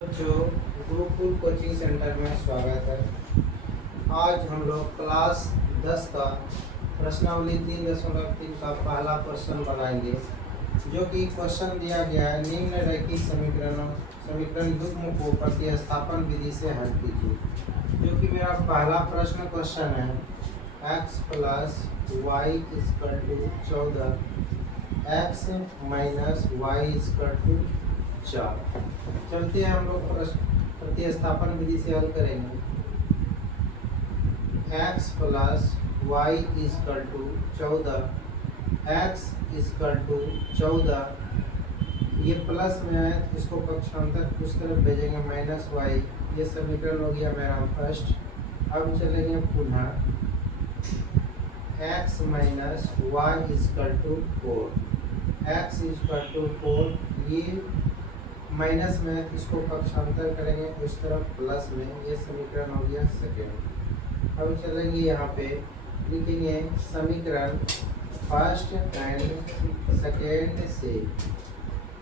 जो Gurukul coaching centre में स्वागत है। आज हम लोग क्लास 10 का प्रश्नावली 3.3 का पहला क्वेश्चन बनाएंगे, जो कि क्वेश्चन दिया गया है निम्न रैखिक समीकरण युग्म को प्रतिस्थापन विधि से हल कीजिए। जो कि मेरा पहला क्वेश्चन है x plus y equal to 14, x minus y equal to 4। चलते हैं हम लोग प्रतिस्थापन विधि से हल करेंगे। x plus y equal to 14, x equal to 14, ये प्लस में है, इसको पक्षांतर उस तरफ भेजेंगे माइनस वाई। ये समीकरण हो गया मेरा फर्स्ट। अब चलेंगे पुनः x minus y equal to 4, x equal to 4, ये माइनस में, इसको पक्षांतर करेंगे उस तरफ प्लस में। ये समीकरण हो गया सेकेंड। अब चलेंगे यहाँ पे लिखेंगे समीकरण फर्स्ट एंड सेकेंड से।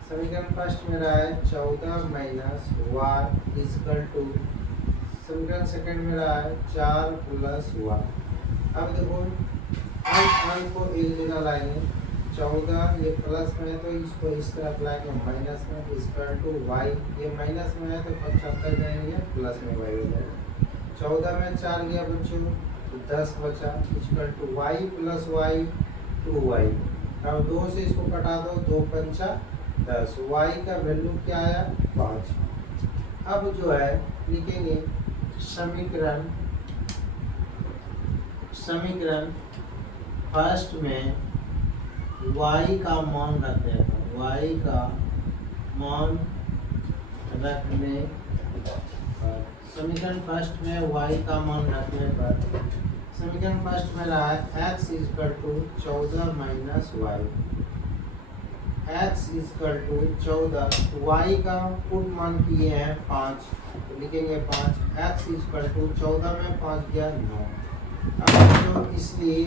समीकरण फर्स्ट में रहा है 14 माइनस वाई इक्वल टू, समीकरण सेकेंड में रहा है 4 प्लस वाई। अब देखो अंक को एक जगह लाएंगे, 14 ये प्लस में है तो इसको इस तरफ लाएंगे माइनस में, इक्वल टू वाई, ये माइनस में है तो पक्षांतर करेंगे प्लस में वाई हो जाएगा। 14 में 4 गया बच्चों तो 10 बचा, equal to y plus y 2y। अब 2 से इसको कटा दो, 2 पंचा 10, वाई का वैल्यू क्या आया 5। अब जो है लिखेंगे समीकरण फर्स्ट में y का मान रखने पर, y का मान रखने पर, समीकरण फर्स्ट में y का मान रखने पर, समीकरण फर्स्ट में रहा है x equal to 14 minus y, x equal to 14, y का पुट मान किए हैं 5 तो लिखेंगे 5, x इक्वल टू 14 में 5 गया 9। अब जो इसलिए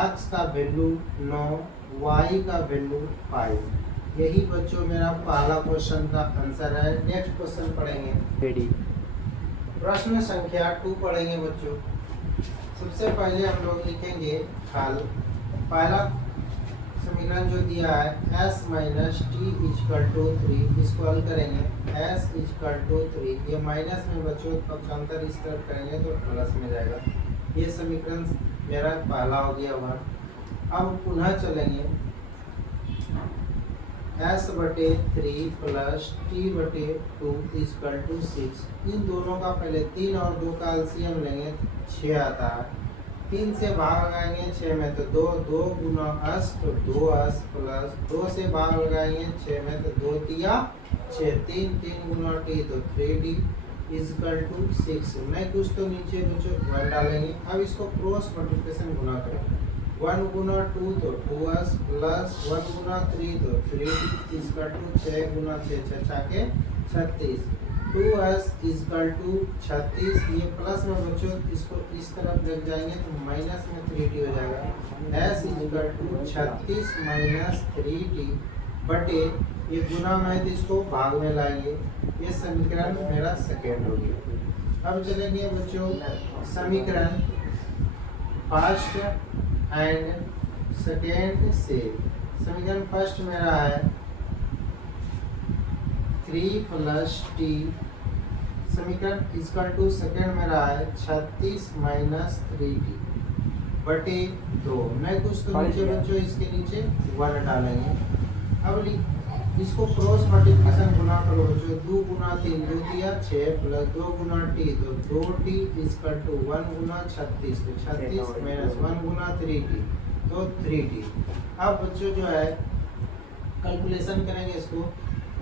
x का वैल्यू 9, y का वैल्यू 5। यही बच्चों मेरा पहला क्वेश्चन का आंसर है। नेक्स्ट क्वेश्चन पढ़ेंगे, प्रश्न संख्या 2 पढ़ेंगे बच्चों। सबसे पहले हम लोग लिखेंगे हल। पहला समीकरण जो दिया है s minus t equal to 3, इसको हल करेंगे s इक्वल टू 3, ये माइनस में बच्चों पक्षांतर इस तरफ करेंगे तो प्लस में जाएगा। ये समीकरण मेरा पहला हो गया 1। अब पुनः चलेंगे s बटे 3 प्लस t बटे 2 इक्वल टू 6। इन दोनों का पहले 3 और 2 का एलसीएम लेंगे 6 आता है। 3 से भाग लगाएंगे 6 में तो 2 गुना s तो 2s प्लस 2 से भाग लगाएंगे 6 में तो 2 तिया 6, 3 गुना t तो 3t इक्वल टू 6। नहीं कुछ तो नीचे बच्चों 1 डालेंगे। अब इसको क्रॉस मल्टीप्लिकेशन गुना करें, 1 गुना 2 तो 2s प्लस 1 गुना 3 तो 3t इक्वल टू 6 गुना 6 6 के 36, 2s इक्वल टू 36। ये प्लस में बच्चों इसको इस तरफ ले जाएंगे तो माइनस में 3t हो जाएगा। s equal to 36 minus 3t बटे, ये गुना में तो इसको भाग में लाएंगे। ये समीकरण मेरा सेकेंड हो गया। अब चलेंगे बच्चों समीकरण फर्स्ट एंड सेकेंड से। समीकरण फर्स्ट मेरा है 3 प्लस टी, समीकरण इक्वल टू सेकेंड में रहा है 36 माइनस 3t बटे 2। मैं कुछ तो नीचे बच्चों इसके नीचे 1 डालेंगे। अब इसको क्रॉस मल्टीप्लिकेशन गुना करो बच्चों, 2 गुना 3 2 दिया 6 प्लस 2 गुना t तो 2t इक्वल टू 1 गुना 36 तो 36 माइनस 1 गुना 3t तो 3t। अब बच्चों जो है कैलकुलेशन करेंगे, इसको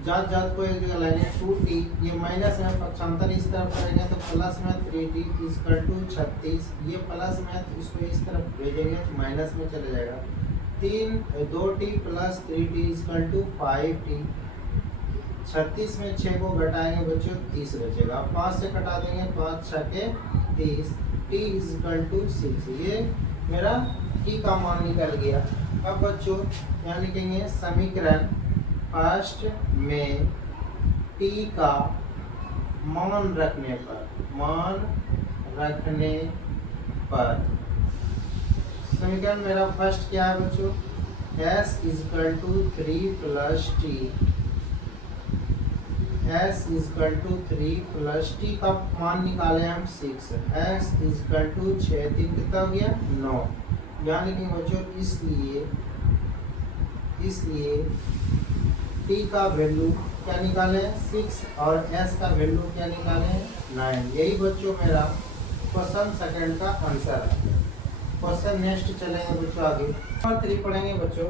जात को एक जगह लाएंगे 2t, ये माइनस में पक्षांतर इस तरफ करेंगे तो प्लस में 3t इक्वल टू 36, ये प्लस में तो इसको इस तरफ भेजेंगे तो माइनस में चले जाएगा। 2t plus 3t equal to 5t, 36 में 6 को घटाएंगे बच्चों 30 बचेगा। 5 से कटा देंगे 5 6 के 30, t इक्वल टू 6। ये मेरा t का मान निकल गया। अब बच्चों यहाँ लिखेंगे समीकरण फर्स्ट में t का मान रखने पर समीकरण मेरा फर्स्ट क्या है बच्चों, s equal to 3 plus t, s equal to 3 plus t का मान निकाले हम 6, s इजकल टू 6 3 कितना हो गया 9, यहाँ लिखेंगे बच्चों इसलिए t का वैल्यू क्या निकाले 6 और s का वैल्यू क्या निकाले 9। यही बच्चों मेरा क्वेश्चन सेकंड का आंसर है। क्वेश्चन नेक्स्ट चलेंगे बच्चों आगे, नंबर 3 पढ़ेंगे बच्चों।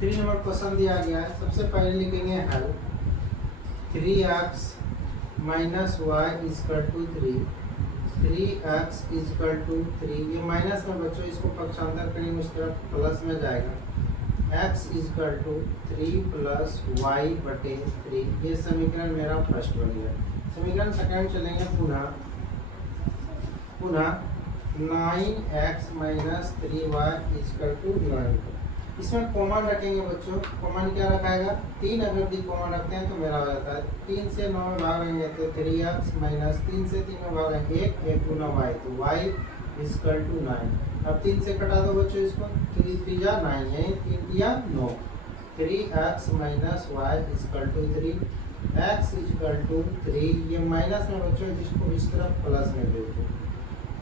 3 नंबर क्वेश्चन दिया गया है, सबसे पहले लिखेंगे हल 3x minus y equal to 3, 3x equal to 3, ये माइनस में बच्चों इसको पक्षांतर करेंगे उस तरफ प्लस में जाएगा, x equal to 3 plus y बटे 3, ये समीकरण मेरा फर्स्ट बन गया। समीकरण सेकंड चलेंगे पुनः 9x minus 3y is equal to 9, इसमें कॉमन रखेंगे बच्चों। कॉमन क्या रखाएगा 3, अगर दी कॉमन रखते हैं तो मेरा हो जाता है 3 से 9 में भागेंगे तो 3x माइनस 3 से 3 में भागेंगे 1 गुना y, तो y इजकल टू 9। अब 3 से कटा दो बच्चों इसको, 3 3 जा 9 यानी 3 3 9, 3x minus y equal to 3, x equal to 3, ये माइनस में बच्चों जिसको इस तरफ प्लस में भेज दो।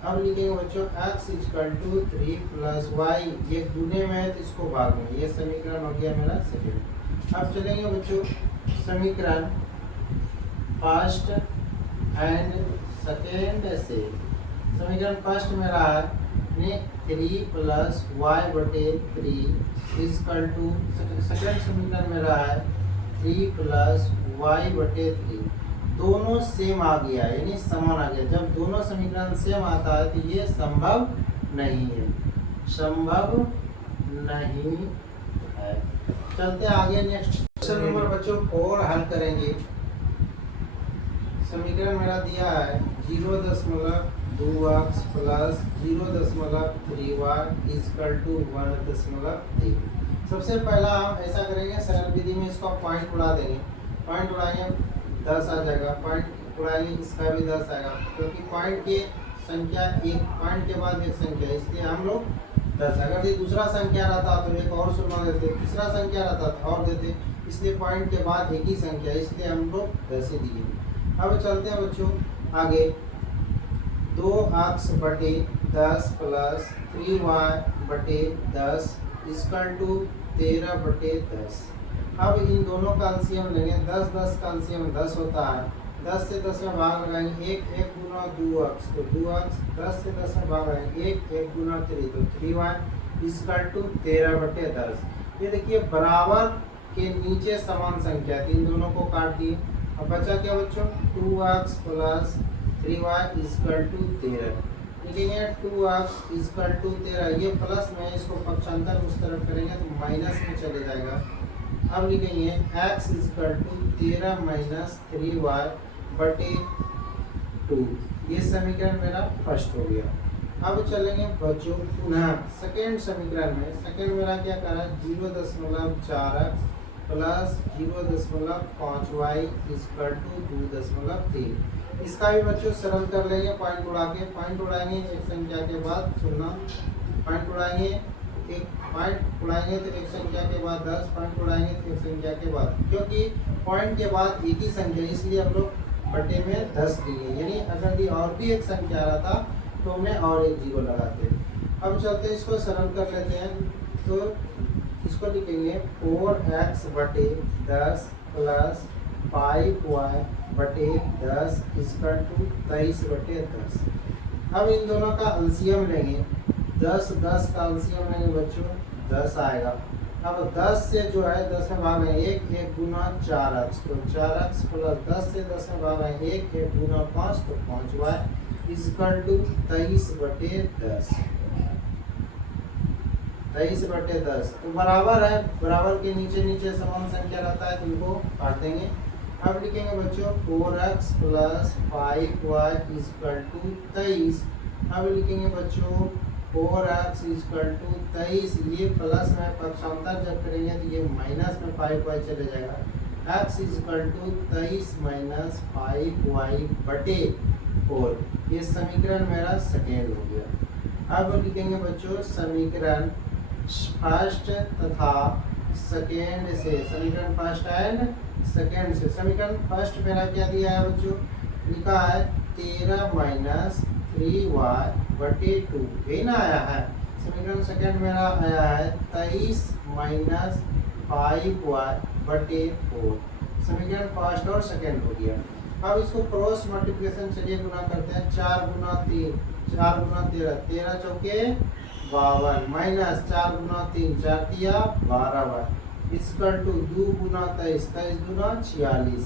अब लिखेंगे बच्चों x equal to 3 plus y, ये गुने में है तो इसको भाग में, ये समीकरण हो गया मेरा सेकेंड। अब चलेंगे बच्चों समीकरण फर्स्ट एंड सेकेंड से। समीकरण फर्स्ट मेरा है 3 प्लस वाई बटे 3 इजकल टू, सेकेंड समीकरण मेरा है 3 प्लस वाई बटे 3, दोनों सेम आ गया यानी समान आ गया। जब दोनों समीकरण सेम आता है तो ये संभव नहीं है, चलते आगे नेक्स्ट क्वेश्चन नंबर बच्चों 4 हल करेंगे। समीकरण मेरा दिया है 0.2x plus 0.3y is equal to 1.3। सबसे पहला हम ऐसा करेंगे, सरल विधि में इसका पॉइंट उड़ा देंगे, पॉइंट उड़ाएंगे 10 आ जाएगा, पॉइंट उड़ाएंगे इसका भी 10 आएगा, क्योंकि पॉइंट की संख्या एक पॉइंट के बाद एक संख्या, इसलिए हम लोग 10। अगर ये दूसरा संख्या रहता तो एक और शून्य देते, तीसरा संख्या रहता तो और देते, इसलिए पॉइंट के बाद एक ही संख्या, इसलिए हम लोग 10 ही दिए। अब चलते हैं बच्चों आगे, 2x बटे 10 प्लस 3y बटे 10 इजकल टू 13 बटे 10। अब इन दोनों का एलसीएम लेंगे, 10 10 का एलसीएम 10 होता है, 10 से 10 में भाग लगाएंगे 1 गुना 2x, तो 2x, 10 से 10 में भाग लगाएंगे 1 गुना 3, तो 3y इजकल टू 13 बटे 10। ये देखिए बराबर के नीचे समान संख्या थी, इन दोनों को काट दिए। अब बचा क्या बच्चों 2x plus 3y is equal to 13, लिखेंगे 2x इजकल टू 13, ये प्लस में इसको पक्षांतर उस तरफ करेंगे तो माइनस में चले जाएगा। अब लिखेंगे x equal to 13 minus 3y बटे 2, ये समीकरण मेरा फर्स्ट हो गया। अब चलेंगे बच्चों पुनः सेकेंड समीकरण में, सेकेंड मेरा क्या कर रहा है 0.4x plus 0.5y is equal to 2.3, इसका भी बच्चों सरल कर लेंगे पॉइंट उड़ा के, पॉइंट उड़ाएंगे एक संख्या के बाद शून्य, पॉइंट उड़ाएंगे एक पॉइंट उड़ाएंगे तो एक संख्या के बाद 10, पॉइंट उड़ाएंगे तो एक संख्या के बाद, क्योंकि पॉइंट के बाद एक ही संख्या इसलिए हम लोग बटे में 10 दिए, यानी अगर ये और भी एक संख्या रहता तो हमने और एक 0 लगाते। अब चलते इसको सरल कर लेते हैं, तो इसको लिखेंगे 4x बटे 10 प्लस 5y बटे 10 इजकल टू 23 बटे 10। अब इन दोनों का एलसीएम लेंगे, 10 10 का एलसीएम लेंगे बच्चों 10 आएगा। अब 10 से जो है 10 में भाग है 1 गुना 4x, तो 4x प्लस 10 से 10 में भाग है 1 गुना 5, तो 5y इजकल टू 23 बटे 10, 23 बटे 10, तो बराबर है, बराबर के नीचे नीचे समान संख्या रहता है तो इनको काट देंगे। अब लिखेंगे बच्चों 4x plus 5y is equal to 23। अब लिखेंगे बच्चों 4x इजकल टू 23, ये प्लस में पक्षांतर जब करेंगे तो ये माइनस में 5y चले जाएगा, x equal to 23 minus 5y बटे 4। ये समीकरण मेरा सेकेंड हो गया। अब लिखेंगे बच्चों समीकरण फर्स्ट तथा सेकेंड से, समीकरण फर्स्ट एंड सेकेंड से। समीकरण फर्स्ट मेरा क्या दिया है बच्चों, लिखा है 13 माइनस 3y बटे 2, यही ना आया है। समीकरण सेकेंड मेरा आया है 23 माइनस 5y बटे 4। समीकरण फर्स्ट और सेकेंड हो गया। अब इसको क्रॉस मल्टीप्लिकेशन चलिए गुना करते हैं। 4 गुना 3, 4 गुना 13, 13 चौके 52 माइनस 4 गुना 3, 4 दिया 12y इक्वल टू 2 गुना 23, 23 गुना 46,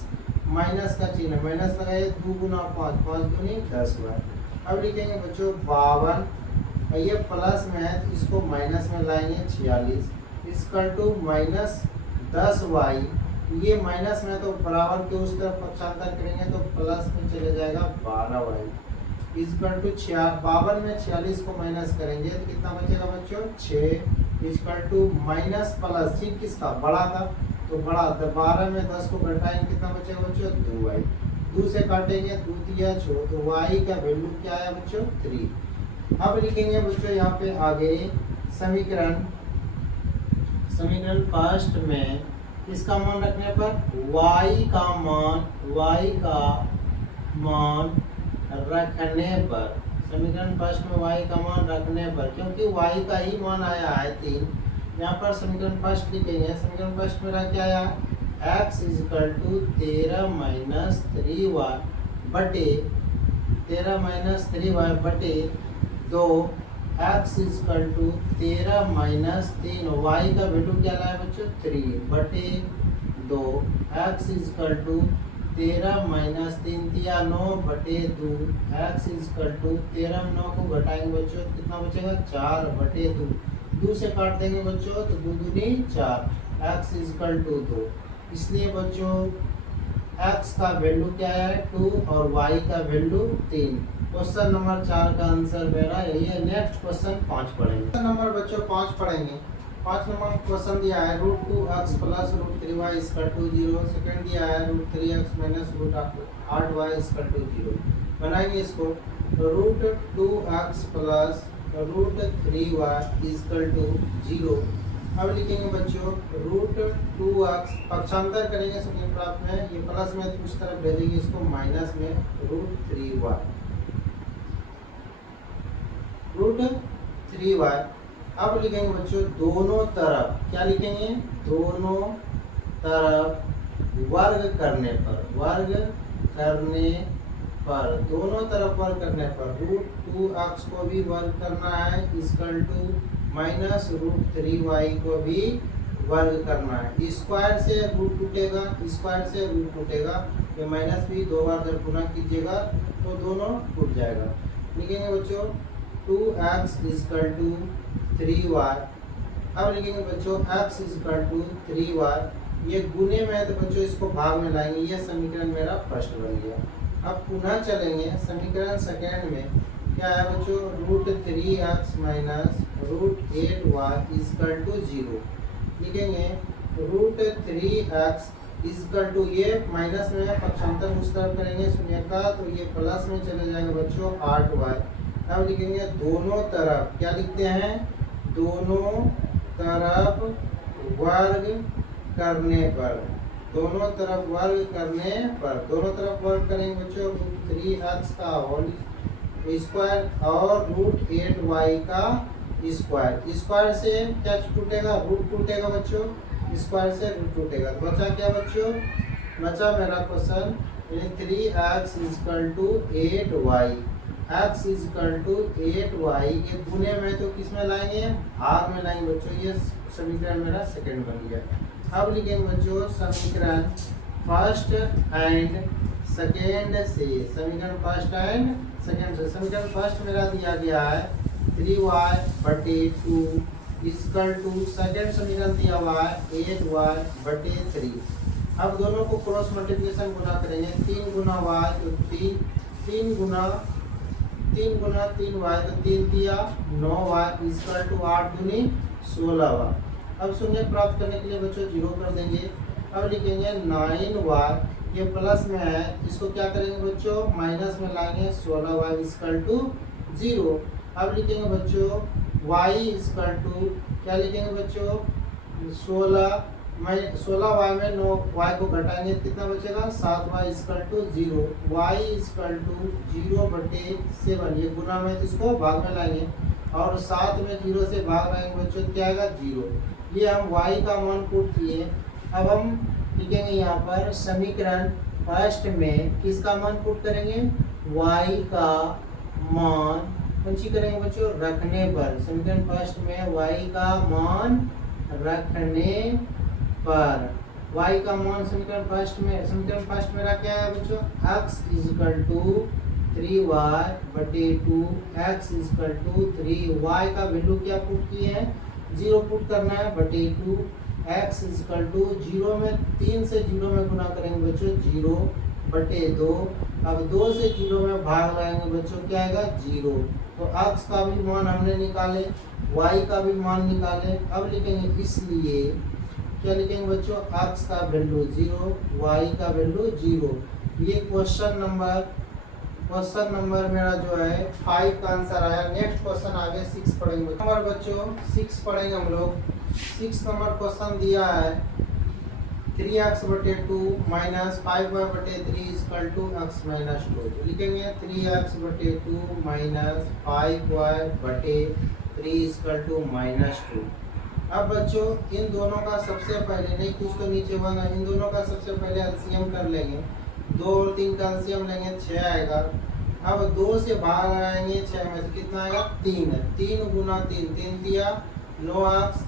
माइनस का चिन्ह माइनस लगाए, 2 गुना 5, 5 दूनी 10y। अब लिखेंगे बच्चों 52, ये प्लस में है तो इसको माइनस में लाएंगे 46 इक्वल टू माइनस 10y। ये माइनस में तो बराबर के उस तरफ पक्षांतर करेंगे तो प्लस में चले जाएगा 12y इक्वल टू 52 में 46 को माइनस करेंगे तो कितना बचेगा बच्चों 6 इक्वल टू माइनस प्लस चिन्ह किसका बड़ा था तो बड़ा, 12 में 10 को घटाएंगे कितना बचेगा बच्चों 2y, 2 से काटेंगे 2 दिया 6 तो y का वैल्यू क्या आया बच्चों 3। अब लिखेंगे बच्चों यहाँ पे आगे समीकरण फर्स्ट में इसका मान रखने पर y का मान रखने पर, समीकरण फर्स्ट में y का मान रखने पर, क्योंकि y का ही मान आया है 3, यहाँ पर समीकरण फर्स्ट लिखेंगे। समीकरण फर्स्ट मेरा क्या आया x equal to 13 minus 3y बटे 2, x equal to 13 minus 3, y का वैल्यू क्या लाया बच्चों 3 बटे 2, x इजकल टू 13 माइनस 3 दिया 9 बटे 2, x इजकल टू 13 में 9 को घटाएंगे बच्चों कितना बचेगा 4 बटे 2, 2 से काट देंगे बच्चों तो 2 दूनी 4, x इजकल टू 2। इसलिए बच्चों x का वैल्यू क्या है 2 और y का वैल्यू 3। क्वेश्चन नंबर 4 का आंसर मेरा यही है। नेक्स्ट क्वेश्चन 5 पढ़ेंगे। क्वेश्चन नंबर बच्चों 5 पढ़ेंगे। 5 नंबर क्वेश्चन दिया है √2x plus √3y equal to 0। Second दिया है √3x minus √8y equal to 0। बनाएंगे इसको √2x plus √3y equal to 0। अब लिखेंगे बच्चों √2x पक्षांतर करेंगे सेकंड प्राप्त में, ये प्लस में उस तरफ भेजेंगे इसको माइनस में √3y। अब लिखेंगे बच्चों दोनों तरफ क्या लिखेंगे, दोनों तरफ वर्ग करने पर, दोनों तरफ वर्ग करने पर √2x को भी वर्ग करना है इक्वल टू माइनस √3y को भी वर्ग करना है। स्क्वायर से रूट टूटेगा, स्क्वायर से रूट टूटेगा, ये माइनस भी 2 बार जब गुना कीजिएगा तो दोनों टूट जाएगा। लिखेंगे बच्चों 2x इक्वल टू 3y। अब लिखेंगे बच्चों x इक्वल टू 3y, ये गुने में है तो बच्चों इसको भाग में लाएंगे, ये समीकरण मेरा फर्स्ट बन गया। अब पुनः चलेंगे समीकरण सेकेंड में, क्या है बच्चों √3x minus √8y equal to 0। लिखेंगे √3x इक्वल टू, ये माइनस में है पक्षांतर उस तरफ करेंगे शून्य का तो ये प्लस में चले जाएगा बच्चों 8y। अब लिखेंगे दोनों तरफ क्या लिखते हैं, दोनों तरफ वर्ग करने पर, दोनों तरफ वर्ग करने पर, दोनों तरफ वर्ग करेंगे बच्चों √3x का होल स्क्वायर और √8y का स्क्वायर। स्क्वायर से क्या टूटेगा, रूट टूटेगा बच्चों, स्क्वायर से रूट टूटेगा तो बचा क्या बच्चों, बचा मेरा question 3x equal to 8y, x equal to 8y, ये गुने में तो किस में लाएंगे, भाग में लाएंगे बच्चों, ये समीकरण मेरा सेकंड बन गया। अब लिखेंगे बच्चों समीकरण फर्स्ट एंड सेकेंड से, समीकरण फर्स्ट एंड सेकेंड से। समीकरण फर्स्ट मेरा दिया गया है 3y बटे 2 इक्वल टू, सेकेंड समीकरण दिया हुआ है 8y बटे 3। अब दोनों को क्रॉस मल्टीप्लिकेशन गुना करेंगे, 3 गुना y तो 3 गुना 3y तो 3 दिया 9y इक्वल टू 8 दूनी 16y। अब शून्य प्राप्त करने के लिए बच्चों 0 कर देंगे, अब लिखेंगे 9y, ये प्लस में है, इसको क्या करेंगे बच्चों, माइनस में लाएंगे, 16y इक्वल टू 0। अब लिखेंगे बच्चों y इक्वल टू, क्या लिखेंगे बच्चों, 16y में 9y को घटाएंगे, कितना बचेगा, 7y equal to 0। y equal to 0/7, ये गुना में तो इसको भाग में लाएंगे, और 7 में 0 से भाग लाएंगे बच्चों, क्या आएगा, 0। ये हम y का मान पुट किए। अब हम लिखेंगे यहाँ पर समीकरण फर्स्ट में किसका मान पुट करेंगे, y का मान कौन-सी करेंगे बच्चों, रखने पर। समीकरण फर्स्ट में y का मान रखने पर, y का मान समीकरण फर्स्ट में मेरा क्या है बच्चों, x equal to 3y/2, x equal to 3, y का वैल्यू क्या पुट किए हैं, 0 पुट करना है, /2, x इक्वल टू 0 में 3 से 0 में गुना करेंगे बच्चों, 0/2। अब 2 से 0 में भाग लाएंगे बच्चों, क्या आएगा, 0। तो x का भी मान हमने निकाले, y का भी मान निकाले। अब लिखेंगे इसलिए क्या लिखेंगे बच्चों, x का वैल्यू 0, y का वैल्यू 0। ये क्वेश्चन नंबर मेरा जो है 5 का आंसर आया। नेक्स्ट क्वेश्चन आगे 6 पढ़ेंगे नंबर बच्चों, 6 पढ़ेंगे हम लोग। 6 नंबर क्वेश्चन दिया है 3x/2 minus 5y/3 equal to x minus 2। तो लिखेंगे 3x/2 minus 5y/3 equal to -2। अब बच्चों इन दोनों का सबसे पहले, नहीं कुछ तो नीचे बना, इन दोनों का सबसे पहले एलसीएम कर लेंगे। 2 और 3 का एलसीएम लेंगे, 6 आएगा। अब 2 से भाग लगाएंगे 6 में, तो कितना आएगा, 3। 3 गुना 3 दिया 9x,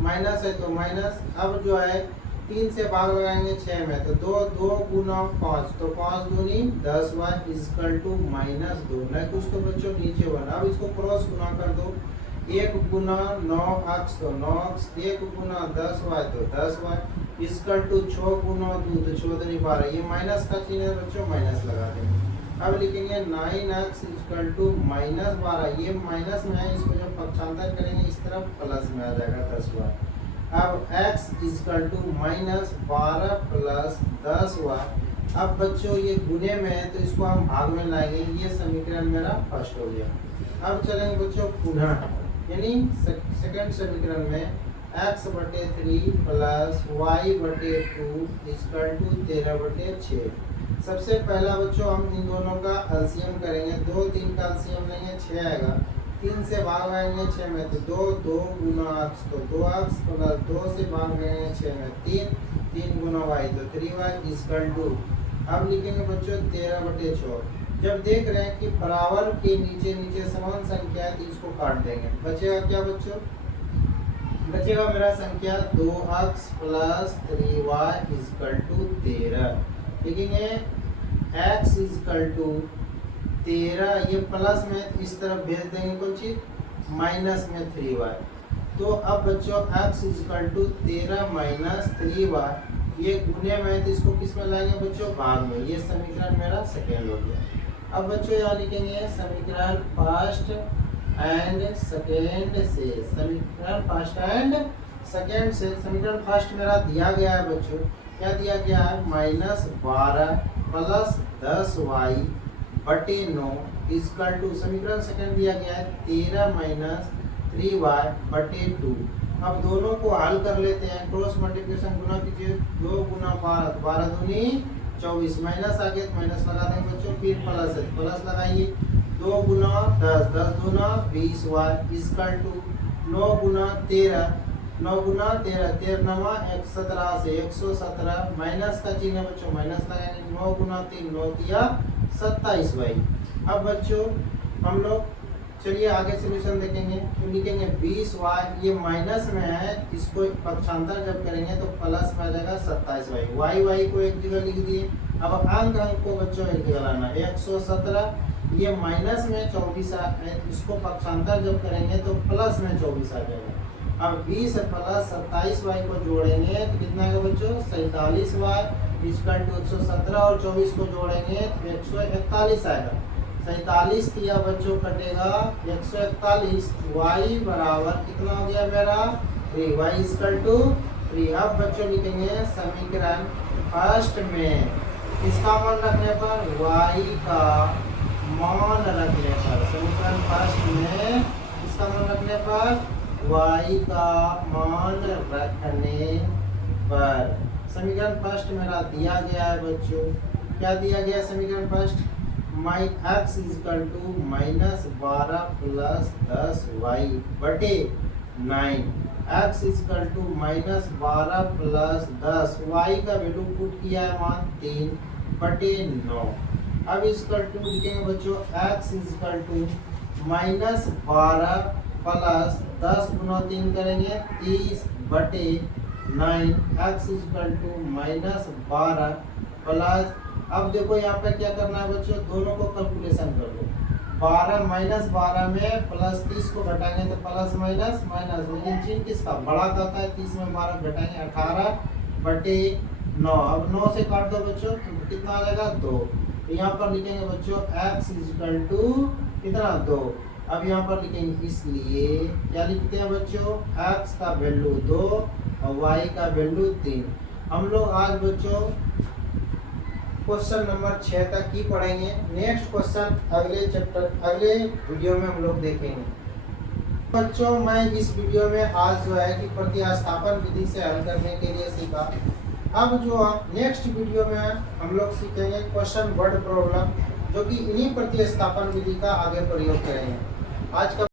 माइनस है तो माइनस। अब जो है 3 से भाग लगाएंगे 6 में, तो 2 गुना 5, तो 5 दूनी 10y इक्वल टू -2। नहीं कुछ तो बच्चों नीचे बना। अब इसको क्रॉस गुना कर दो, 1 गुना 9x तो 9x, 1 गुना 10y तो 10y इक्वल टू 6 गुना 2 तो 14 12। ये माइनस का चिन्ह है बच्चों, माइनस लगा देंगे। अब लिखेंगे 9x इक्वल टू -12, ये माइनस में है, इसको जब पक्षांतर करेंगे इस तरफ प्लस में आ जाएगा 10y। अब x equal to -12 plus 10y। अब बच्चों ये गुने में है तो इसको हम भाग में लाएंगे, ये समीकरण मेरा फर्स्ट हो गया। अब चलेंगे बच्चों पुनः, यानी सेकंड समीकरण में x/3 plus y/2 equal to 13/6। सबसे पहला बच्चों हम इन दोनों का एलसीएम करेंगे, 2 3 का एलसीएम लेंगे, 6 आएगा। 3 से भाग आएंगे 6 में, तो 2 गुना x तो 2x प्लस 2 से भाग आएंगे 6 में, 3 गुना y तो 3y इक्वल टू। अब लिखेंगे बच्चों 13/6। जब देख रहे हैं कि बराबर के नीचे समान संख्या है तो इसको काट देंगे, बचेगा क्या बच्चों, बचेगा मेरा संख्या 2x plus 3y equal to 13। लिखेंगे x इक्वल टू 13, ये प्लस में इस तरफ भेज देंगे कौन चीज, माइनस में 3y। तो अब बच्चों x equal to 13 minus 3y, ये गुने में तो इसको किस में लाएंगे बच्चों, भाग में। ये समीकरण मेरा सेकेंड हो गया। अब बच्चों यहाँ लिखेंगे समीकरण फर्स्ट एंड सेकेंड से, समीकरण फर्स्ट एंड सेकेंड से। समीकरण फर्स्ट मेरा दिया गया है बच्चों, क्या दिया गया है, -12 प्लस 10y/9 इक्वल टू, समीकरण सेकेंड दिया गया है 13 माइनस 3y/2। अब दोनों को हल कर लेते हैं, क्रॉस मल्टीप्लिकेशन गुना कीजिए, 2 गुना 12, 12 दूनी 24, माइनस आ गया तो माइनस लगा देंगे बच्चों, फिर प्लस है प्लस लगाइए, 2 गुना 10, 10 दूना 20y इक्वल टू 9 गुना 13, 9 गुना 13, 13 17 से 117, माइनस का चिन्ह है बच्चों, माइनस लगाएंगे, 9 गुना 3 9 दिया 27y। अब बच्चों हम लोग चलिए आगे सोल्यूशन देखेंगे, तो लिखेंगे 20y, ये माइनस में है, इसको पक्षांतर जब करेंगे तो प्लस में आ जाएगा 27y। y को एक जगह लिख दिए। अब अंक को बच्चों एक जगह लाना, 117, ये माइनस में 24 है, इसको पक्षांतर जब करेंगे तो प्लस में 24 आ जाएगा। अब 20 प्लस 27y को जोड़ेंगे तो कितना आएगा बच्चों, 47y इक्वल टू 117, और 24 को जोड़ेंगे तो 141 आएगा। 47 किया बच्चों कटेगा 141, y बराबर कितना हो गया मेरा 3, y इक्वल टू 3। अब बच्चों लिखेंगे समीकरण फर्स्ट में किसका मान रखने पर, y का मान रखने पर, समीकरण फर्स्ट में किसका मान रखने पर, y का मान रखने पर। समीकरण फर्स्ट मेरा दिया गया है बच्चों, क्या दिया गया है समीकरण first, my x equal to -12 plus 10y बटे 9। x equal to -12 plus 10, y का वैल्यू पुट किया है मान 3 बटे 9। अब इजकल टू लिखेंगे बच्चों, x इजकल टू -12 प्लस 10 गुना 3 करेंगे 30 बटे 9। x इजकल टू -12 प्लस, अब देखो यहाँ पे क्या करना है बच्चों, दोनों को कैलकुलेशन कर लो। 12 माइनस 12 में प्लस 30 को घटाएंगे तो प्लस माइनस माइनस, लेकिन चिन्ह किसका बड़ा करता है, 30 में 12 घटाएंगे 18 बटे 9। अब 9 से काट दो बच्चों तो कितना आ जाएगा 2। तो यहाँ पर लिखेंगे बच्चों x इजकल टू कितना 2। अब यहाँ पर लिखेंगे, इसलिए क्या लिखते हैं बच्चों, x का वैल्यू 2 और y का वैल्यू 3। हम लोग आज बच्चों क्वेश्चन नंबर 6 तक ही पढ़ेंगे। नेक्स्ट क्वेश्चन अगले चैप्टर अगले वीडियो में हम लोग देखेंगे। बच्चों मैं इस वीडियो में आज जो है कि प्रतिस्थापन विधि से हल करने के लिए सीखा। अब जो नेक्स्ट वीडियो में हम लोग सीखेंगे क्वेश्चन वर्ड प्रॉब्लम, जो कि इन्हीं प्रतिस्थापन विधि का आगे प्रयोग करेंगे। आज का